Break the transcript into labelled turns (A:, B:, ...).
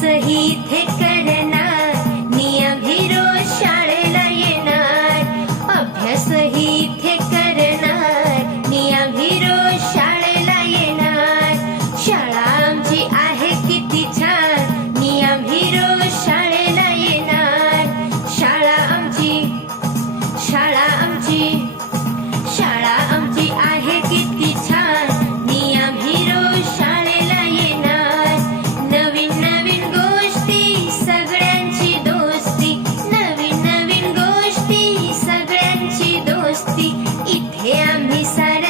A: सही थे करणार नियमित शाळेला येणार. अभ्यासही We decided.